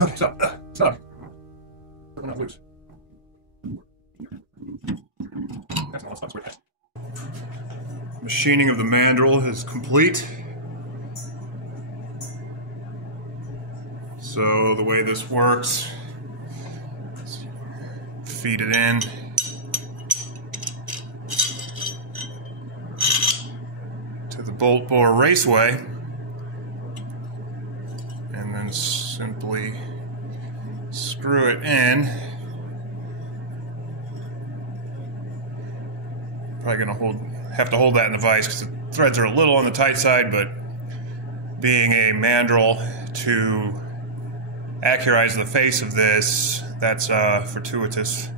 Okay, stop. We're not loose. That's not what's weird. Machining of the mandrel is complete. So the way this works, feed it in. To the bolt bore raceway, and then simply screw it in. Probably gonna have to hold that in the vise because the threads are a little on the tight side, but being a mandrel to accurize the face of this, that's fortuitous.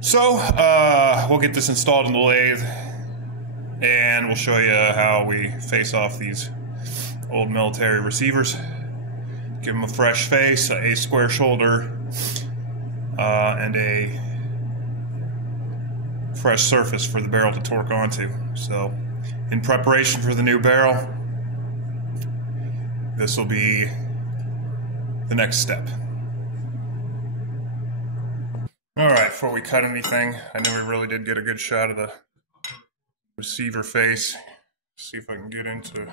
So we'll get this installed in the lathe, and we'll show you how we face off these old military receivers. Give them a fresh face, a square shoulder, and a fresh surface for the barrel to torque onto. So in preparation for the new barrel, this will be the next step. Alright, before we cut anything, I never really did get a good shot of the receiver face. See if I can get into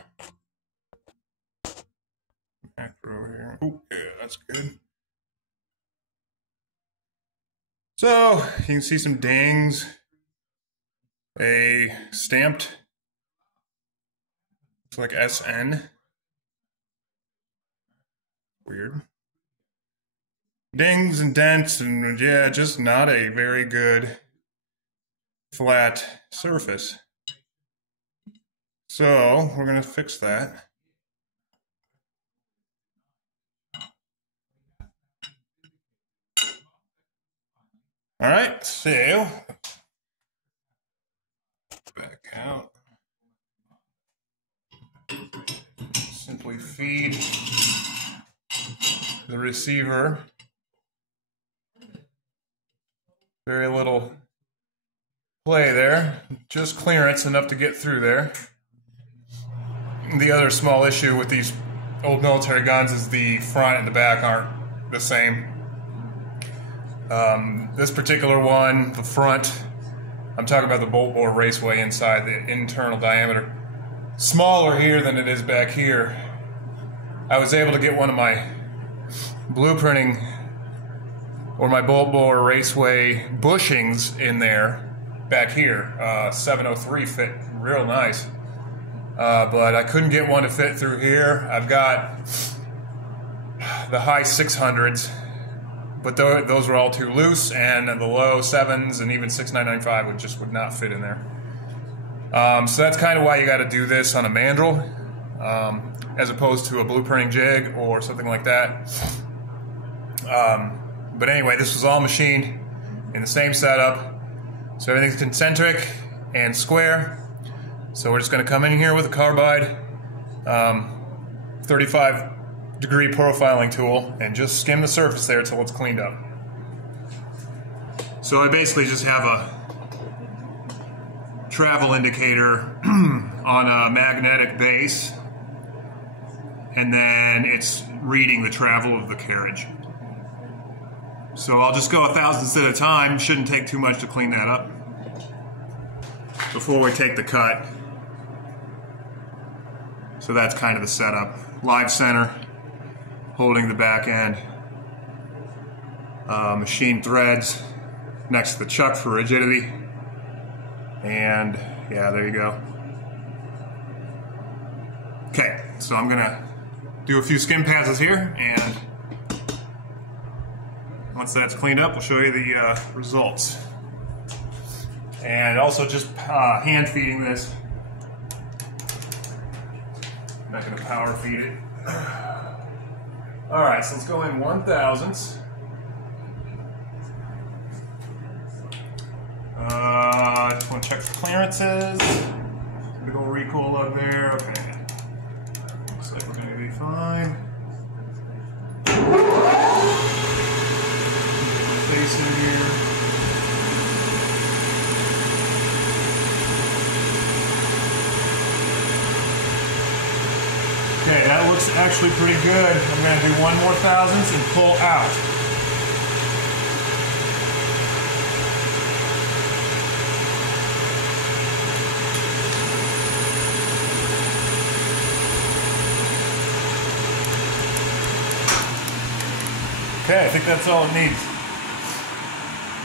macro here. Oh, yeah, that's good. So, you can see some dings. A stamped, looks like SN. Weird. Dings and dents, and yeah, just not a very good flat surface. So we're going to fix that. All right, so back out. Simply feed the receiver. Very little play there, just clearance enough to get through there. The other small issue with these old military guns is the front and the back aren't the same. This particular one, the front, I'm talking about the bolt bore raceway inside, the internal diameter, smaller here than it is back here. I was able to get one of my blueprinting or my bolt bore raceway bushings in there back here. 703 fit real nice. But I couldn't get one to fit through here. I've got the high 600s, but those were all too loose, and the low 7s and even 6995 would not fit in there. So that's kind of why you got to do this on a mandrel, as opposed to a blueprinting jig or something like that. But anyway, this was all machined in the same setup, so everything's concentric and square. So we're just going to come in here with a carbide 35-degree profiling tool and just skim the surface there until it's cleaned up. So I basically just have a travel indicator on a magnetic base, and then it's reading the travel of the carriage. So I'll just go 1,000ths at a time. Shouldn't take too much to clean that up before we take the cut. So that's kind of the setup. Live center, holding the back end. Machine threads next to the chuck for rigidity. And yeah, there you go. Okay, so I'm gonna do a few skim passes here, and once that's cleaned up, we'll show you the results. And also just hand feeding this. I'm not going to power feed it. Alright, so let's go in 1,000ths. I just want to check for clearances. Big old recoil up there. Okay. Looks like we're going to be fine. Face in here. Okay, that looks actually pretty good. I'm going to do one more 1,000ths and pull out. Okay, I think that's all it needs.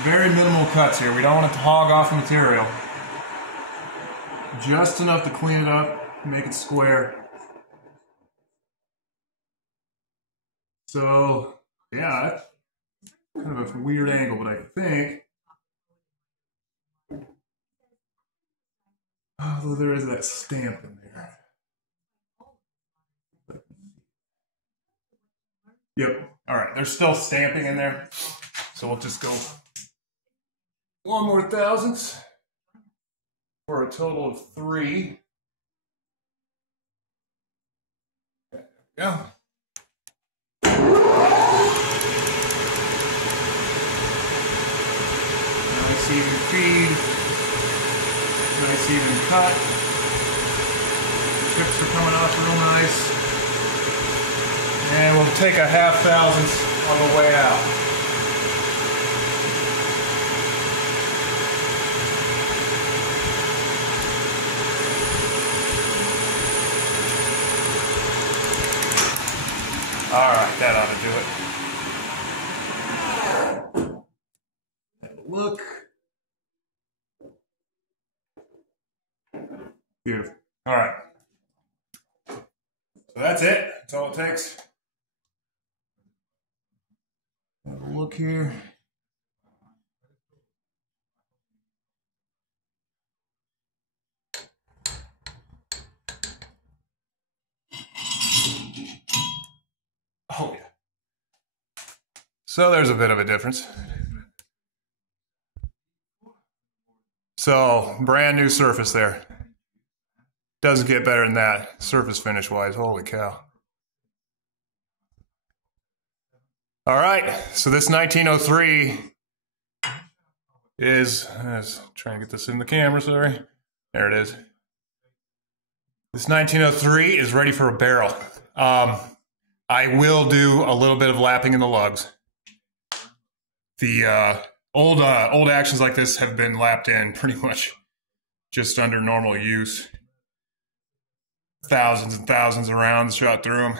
Very minimal cuts here. We don't want it to hog off the material. Just enough to clean it up, make it square. So, yeah, that's kind of a weird angle, but I think, although there is that stamp in there. Yep, all right, there's still stamping in there, so we'll just go one more 1,000ths for a total of 3. There we go. Nice even feed, nice even cut. Chips are coming off real nice. And we'll take a 1/2,000th on the way out. All right, that ought to do it. Have a look. Beautiful. All right. So that's it. That's all it takes. Have a look here. Oh yeah. So there's a bit of a difference. So brand new surface there. Doesn't get better than that, surface finish wise. Holy cow. All right, so this 1903 is, trying to get this in the camera, sorry. There it is. This 1903 is ready for a barrel. I will do a little bit of lapping in the lugs. The old actions like this have been lapped in pretty much just under normal use. Thousands and thousands of rounds shot through them.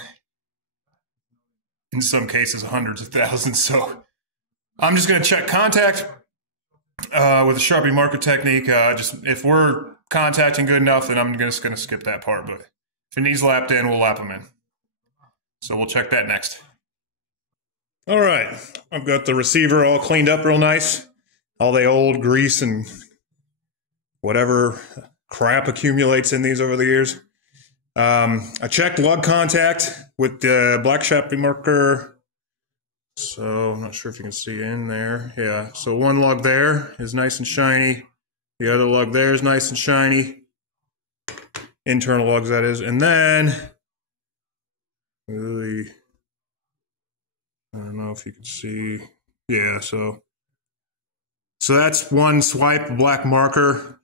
In some cases, hundreds of thousands. So I'm just going to check contact with a Sharpie marker technique. Just if we're contacting good enough, then I'm just going to skip that part. But if it needs lapped in, we'll lap them in. So we'll check that next. All right, I've got the receiver all cleaned up real nice. All the old grease and whatever crap accumulates in these over the years. I checked lug contact with the black Sharpie marker. So I'm not sure if you can see in there. Yeah, so one lug there is nice and shiny. The other lug there is nice and shiny. Internal lugs, that is. And then, really, I don't know if you can see. Yeah, so that's one swipe, black marker.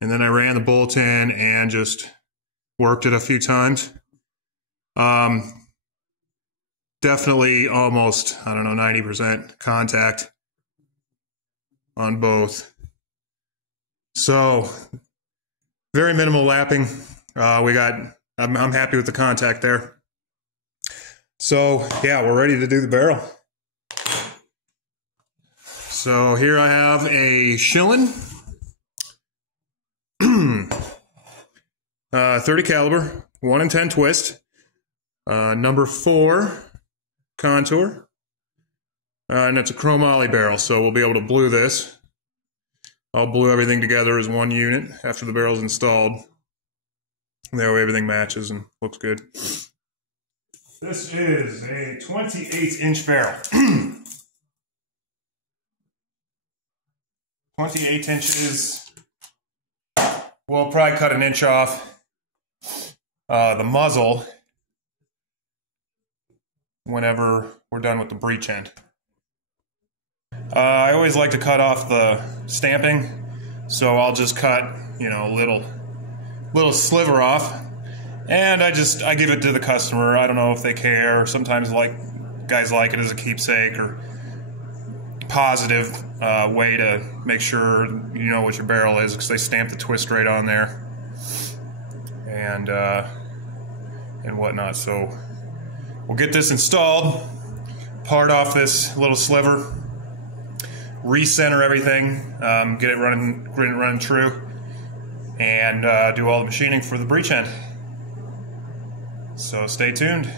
And then I ran the bulletin and just worked it a few times. Definitely almost, I don't know, 90% contact on both. So very minimal lapping. I'm happy with the contact there. So yeah, we're ready to do the barrel. So here I have a Shilen 30 caliber, 1 in 10 twist, number 4 contour, and it's a chromoly barrel, so we'll be able to blue this. I'll blue everything together as one unit after the barrel's installed. That way everything matches and looks good. This is a 28-inch barrel. 28 inches. We'll probably cut an inch off the muzzle whenever we're done with the breech end. I always like to cut off the stamping, so I'll just cut, you know, a little sliver off, and I give it to the customer. I don't know if they care. Sometimes guys like it as a keepsake or positive way to make sure you know what your barrel is, because they stamp the twist rate on there and whatnot. So we'll get this installed, part off this little sliver, recenter everything, get it running true, and do all the machining for the breech end. So stay tuned.